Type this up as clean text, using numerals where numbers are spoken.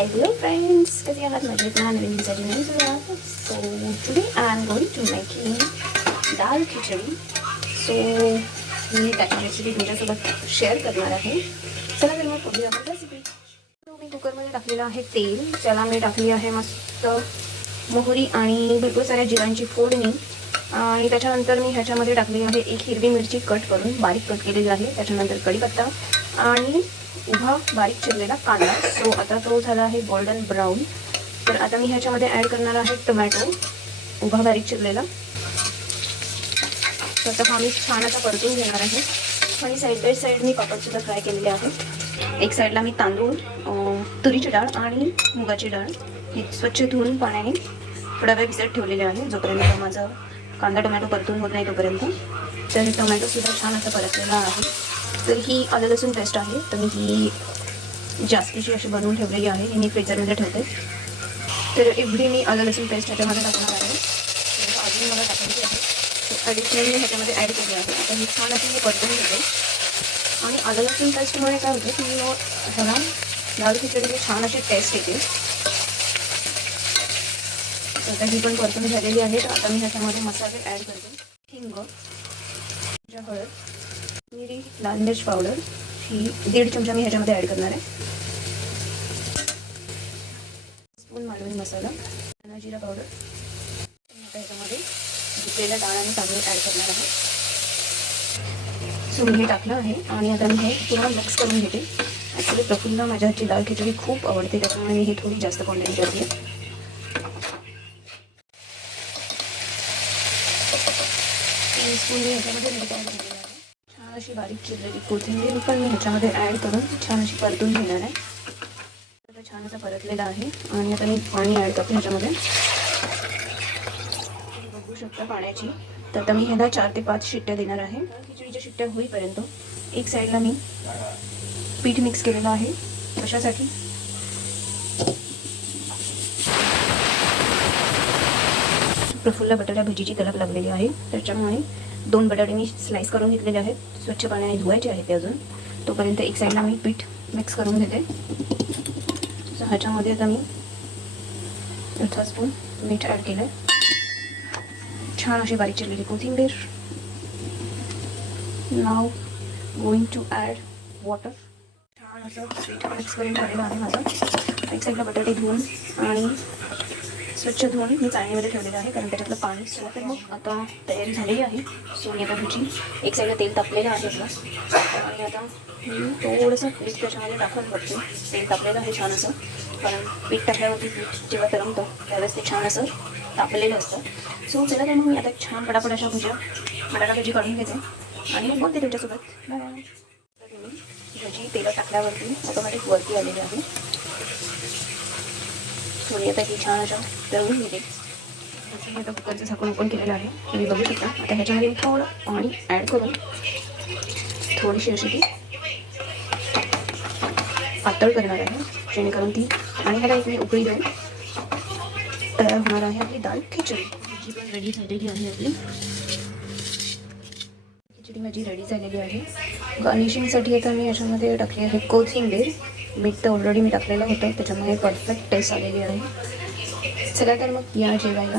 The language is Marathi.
Hello friends, कसे आहात? मजेत ना? नवीन दिवसाची नवीन सुरुवात. So today I am going to making dal khichdi. सो मी त्याची रेसिपी तुमच्यासोबत शेअर करणार आहे. चला तर मग पुढे आपण रेसिपी. तो मी कुकरमध्ये टाकलेलं आहे तेल. त्याला मी टाकली आहे मस्त मोहरी आणि भरपूर साऱ्या जिरांची फोडणी. आणि त्याच्यानंतर मी ह्याच्यामध्ये टाकली आहे एक हिरवी मिरची कट करून बारीक कट केलेली आहे. त्याच्यानंतर कढीपत्ता आणि उभा बारीक चिरलेला कांदा. सो आता तो झाला आहे गोल्डन ब्राऊन. तर आता मी ह्याच्यामध्ये ॲड करणार आहे टोमॅटो उभा बारीक चिरलेला. तर आता हा मी छान असा परतून घेणार आहे. आणि साईड बाय साईड मी पापडसुद्धा फ्राय केलेले आहे. एक साईडला मी तांदूळ, तुरीची डाळ आणि मुगाची डाळ हे स्वच्छ धुवून पाण्याने थोडा वेळ भिजत ठेवलेले आहे, जोपर्यंत माझा कांदा टोमॅटो परतून होत नाही तोपर्यंत. तर हे टोमॅटोसुद्धा छान असा परतलेला आहे. तर ही आलं लसूण पेस्ट आहे. तर मी ही जास्तीची अशी बनवून ठेवलेली आहे. ही मी फ्रीजरमध्ये ठेवते. तर एवढी मी आलं लसूण पेस्ट ह्याच्यामध्ये टाकणार आहे. अजून मला टाकायची आहे. ॲडिशनल मी ह्याच्यामध्ये ॲड केली आहे. आता ही छान अशी मी परतून घेते. आणि आलं लसूण पेस्टमुळे काय होतं की ह्याला दाल खिचडीची छान अशी टेस्ट येते. आता ही पण परतून झालेली आहे. तर आता मी ह्याच्यामध्ये मसाले ॲड करते. हिंग, हळद, मिरी, लाल मिर्च पावडर ही 1.5 चमचा मी ह्याच्यामध्ये ॲड करणार आहे. स्पून मालवणी मसाला, धना जिरा पावडर. आता ह्याच्यामध्ये धुतलेल्या डाळ आणि तांदूळ ॲड करणार आहे. सो मी हे टाकलं आहे आणि आता मी हे पूर्ण मिक्स करून घेते. ॲक्च्युली प्रफुल्ल माझ्या हातची दाल खिचडी खूप आवडते, त्याच्यामुळे मी ही थोडी जास्त क्वांटिटी करते. स्पून मी ह्याच्यामध्ये मीठ ॲड केलेलं आहे. छान अशी बारीक चिरलेली कोथिंबीर पण मी ह्याच्यामध्ये ॲड करून छान अशी परतून घेणार आहे. आता छान असा परतलेला आहे आणि आता मी पाणी ॲड करते ह्याच्यामध्ये. बघू शकता पाण्याची. तर आता मी ह्याला 4 ते 5 शिट्ट्या देणार आहे. खिचडीच्या शिट्ट्या होईपर्यंत एक साईडला मी पीठ मिक्स केलेलं आहे. कशासाठी? प्रफुल्ल बटाटा भजीची तलप लागलेली आहे, त्याच्यामुळे 2 बटाटे मी स्लाइस करून घेतलेले आहेत. स्वच्छ पाण्याने धुवायचे आहेत ते अजून. तोपर्यंत एक साईडला मी पीठ मिक्स करून घेते. सो ह्याच्यामध्ये आता मी 1 स्पून मीठ ॲड केलं आहे. छान अशी बारीक चिरलेली कोथिंबीर. नाव गोइंग टू ॲड वॉटर. छान असं पीठ मिक्स करून ठेवलेलं आहे माझं. एक साईडला बटाटे धुवून आणि स्वच्छ धुवून मी चाळणीमध्ये ठेवलेलं आहे, कारण त्याच्यातलं पाणी चला. तर मग आता तयारी झालेली आहे. सो मी आता ह्याची एक साईडला तेल तापलेलं आहे आपलं. आणि आता मी थोडंसं पीठ त्याच्यामध्ये टाकून बघते. तेल तापलेलं आहे छान असं, कारण पीठ टाकल्यावरती पीठ जेव्हा तरंगतं त्यावेळेस ते छान असं तापलेलं असतं. सो चला तर मग मी आता छान पटापट अशा बटाटा भजी काढून घेते आणि मग बोलते तुमच्यासोबत. बाय. तर मी भजी तेलात टाकल्यावरती ऑटोमॅटिक वरती आलेली आहे. थोडी आता ही छान अशा तळून घेते. मी आता कुकरचं झाकण ओपन केलेलं आहे, तुम्ही बघू शकता. आता ह्याच्यामध्ये मी थोडं पाणी ॲड करून थोडीशी अशी ती पातळ करणार आहे, जेणेकरून ती आणि ह्याला एक मी उकळी देऊन तयार होणार आहे आपली दाल खिचडी. भाजी पण रेडी झालेली आहे आपली. खिचडी माझी रेडी झालेली आहे. गार्निशिंगसाठी आता मी याच्यामध्ये टाकली आहे कोथिंबीर. मीठ तर ऑलरेडी मी टाकलेलं होतं, त्याच्यामुळे परफेक्ट टेस्ट आलेली आहे. चला तर मग या जेवायला.